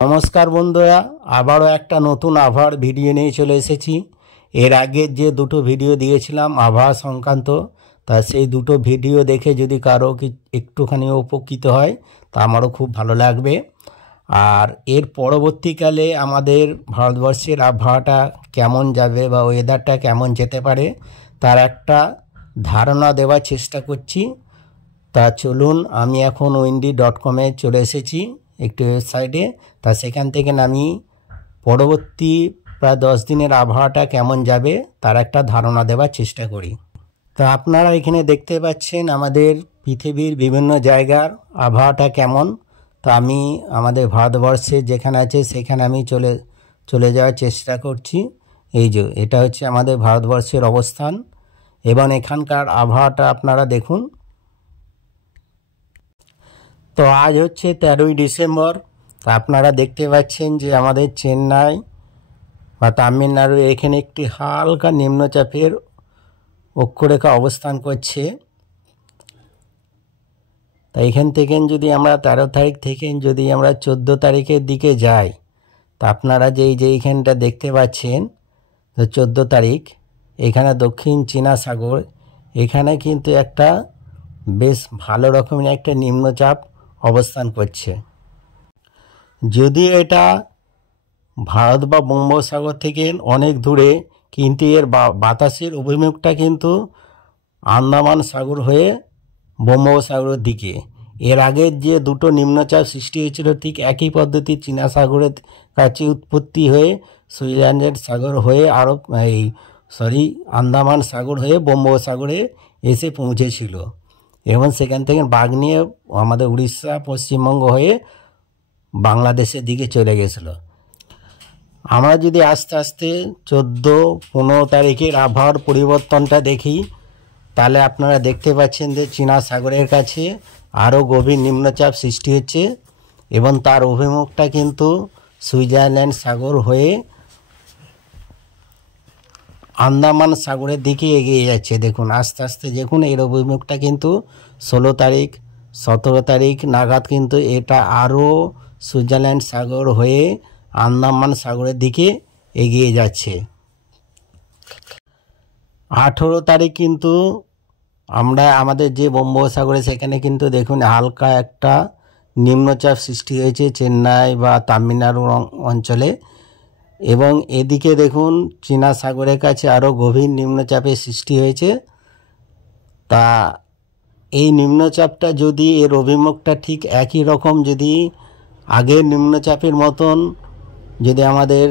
नमस्कार बंधुरा आबारो एक नतून आबहावार भिडियो निये चले एसेछि। एर आगे जे दुटो भिडियो दिएछिलाम आबहावा संक्रांत ता सेई दुटो भिडियो देखे यदि कारो एकटुखानि उपकृत हय ता आमारो खूब भालो लागबे। और एर परवर्तीकाले आमादेर भारतवर्षेर आबहावाटा केमन जाबे बा वेदारटा केमन जेते पारे तार एकटा धारणा देवार चेष्टा करछि। ता चलुन आमी एखन windy.com चले एसेछि एक वेबसाइटे। ता सेखान थेके आमी परवर्ती प्राय 10 दिनेर आबहावाटा केमन जाबे तार एकटा धारणा देवार चेष्टा करी। ता आपनारा एखाने देखते पाच्छेन आमादेर पृथिवीर विभिन्न जायगार आबहावाटा केमन। ता आमी आमादेर भारतवर्षे जेखाने आछे सेखाने आमी चले जाওয়ার चेष्टा करछि। এই যে এটা হচ্ছে আমাদের ভারতবর্ষের অবস্থান এবং এখানকার আবহাওয়াটা আপনারা দেখুন। তো আজ হচ্ছে 13ই ডিসেম্বর। তো আপনারা দেখতে পাচ্ছেন যে আমাদের চেন্নাই বা তামিলনাড়ুর এখানে একটি হালকা নিম্নচাপের অক্ষরেখা অবস্থান করছে। তো এখান থেকে যদি আমরা 13 তারিখ থেকে যদি আমরা 14 তারিখের দিকে যাই তো আপনারা যে এইখানটা দেখতে পাচ্ছেন তো 14 তারিখ এখানে দক্ষিণ চীনা সাগর এখানে কিন্তু একটা বেশ ভালো রকমের একটা নিম্নচাপ অবস্থান করছে। যদি এটা ভারত বা বঙ্গোপসাগর থেকে অনেক দূরে কিন্তু এর বাতাসের অভিমুখটা কিন্তু আন্দামান সাগর হয়ে বঙ্গোপসাগরের দিকে। এর আগে যে দুটো নিম্নচাপ সৃষ্টি হয়েছিল ঠিক একই পদ্ধতি চীনা সাগরের কাছে উৎপত্তি হয়ে সুইজারল্যান্ড সাগর হয়ে আন্দামান সাগর হয়ে বঙ্গোপসাগরে এসে পৌঁছেছিল এবং সেখান থেকে বাগ নিয়ে আমাদের উড়িষ্যা পশ্চিমবঙ্গ হয়ে বাংলাদেশের দিকে চলে গেছিল। আমরা যদি আস্তে আস্তে 14-15 তারিখের আবহাওয়ার পরিবর্তনটা দেখি তাহলে আপনারা দেখতে পাচ্ছেন যে চীনা সাগরের কাছে আরও গভীর নিম্নচাপ সৃষ্টি হচ্ছে এবং তার অভিমুখটা কিন্তু সুইজারল্যান্ড সাগর হয়ে আন্দামান সাগরের দিকে এগিয়ে যাচ্ছে। দেখুন আস্তে আস্তে দেখুন এর অভিমুখটা কিন্তু 16 তারিখ 17 তারিখ নাগাদ কিন্তু এটা আরও সুইজারল্যান্ড সাগর হয়ে আন্দামান সাগরের দিকে এগিয়ে যাচ্ছে। 18 তারিখ কিন্তু আমরা আমাদের যে বঙ্গোপসাগরে সেখানে কিন্তু দেখুন হালকা একটা নিম্নচাপ সৃষ্টি হয়েছে চেন্নাই বা তামিলনাড়ু অঞ্চলে এবং এদিকে দেখুন চীনা সাগরের কাছে আরও গভীর নিম্নচাপের সৃষ্টি হয়েছে। তা এই নিম্নচাপটা যদি এর অভিমুখটা ঠিক একই রকম যদি আগের নিম্নচাপের মতন যদি আমাদের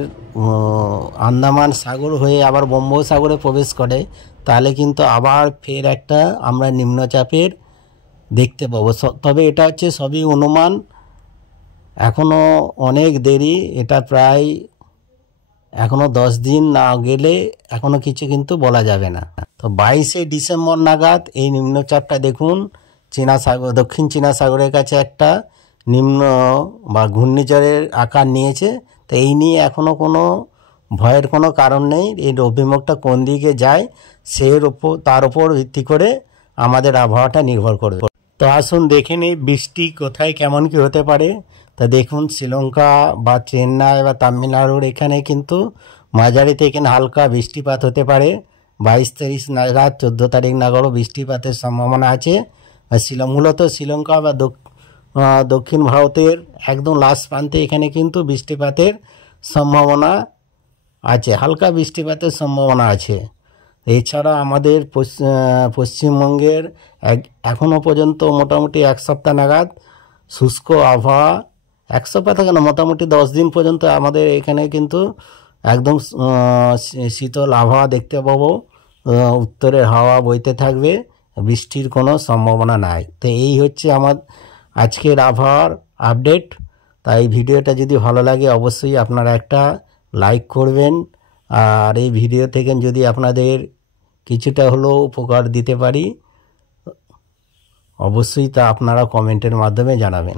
আন্দামান সাগর হয়ে আবার বঙ্গোপসাগরে প্রবেশ করে তাহলে কিন্তু আবার ফের একটা আমরা নিম্নচাপের দেখতে পাবো। তবে এটা হচ্ছে সবই অনুমান, এখনও অনেক দেরি, এটা প্রায় এখনও 10 দিন না গেলে এখনও কিছু কিন্তু বলা যাবে না। তো 22শে ডিসেম্বর নাগাদ এই নিম্নচাপটা দেখুন চীনা সাগর দক্ষিণ চীনা সাগরের কাছে একটা নিম্ন বা ঘূর্ণিঝড়ের আকার নিয়েছে। তো এই নিয়ে এখনও কোনো ভয়ের কোনো কারণ নেই। এর অভিমুখটা কোন দিকে যায় তার উপর ভিত্তি করে আমাদের আবহাওয়াটা নির্ভর করবে। তো আসুন দেখে নিই বৃষ্টি কোথায় কেমন কি হতে পারে। তা দেখুন শ্রীলঙ্কা বা চেন্নাই বা তামিলনাড়ুর এখানে কিন্তু মাঝারি থেকে হালকা বৃষ্টিপাত হতে পারে। 22-23 নাগাদ 14 তারিখ নাগাদও বৃষ্টিপাতের সম্ভাবনা আছে। মূলত শ্রীলঙ্কা বা দক্ষিণ ভারতের একদম লাস্ট প্রান্তে এখানে কিন্তু বৃষ্টিপাতের সম্ভাবনা আছে, হালকা বৃষ্টিপাতের সম্ভাবনা আছে। এছাড়া আমাদের পশ্চিমবঙ্গের এখনও পর্যন্ত মোটামুটি 1 সপ্তাহ নাগাদ শুষ্ক আবহাওয়া, 1 সপ্তাহ থেকে না মোটামুটি 10 দিন পর্যন্ত আমাদের এখানে কিন্তু একদম শীতল আবহাওয়া দেখতে পাবো। উত্তরের হাওয়া বইতে থাকবে, বৃষ্টির কোনো সম্ভাবনা নাই। তো এই হচ্ছে আমার আজকের আবহাওয়ার আপডেট। তাই ভিডিওটা যদি ভালো লাগে অবশ্যই আপনারা একটা লাইক করবেন আর এই ভিডিও থেকে যদি আপনাদের কিছুটা হলেও উপকার দিতে পারি অবশ্যই তা আপনারা কমেন্টের মাধ্যমে জানাবেন।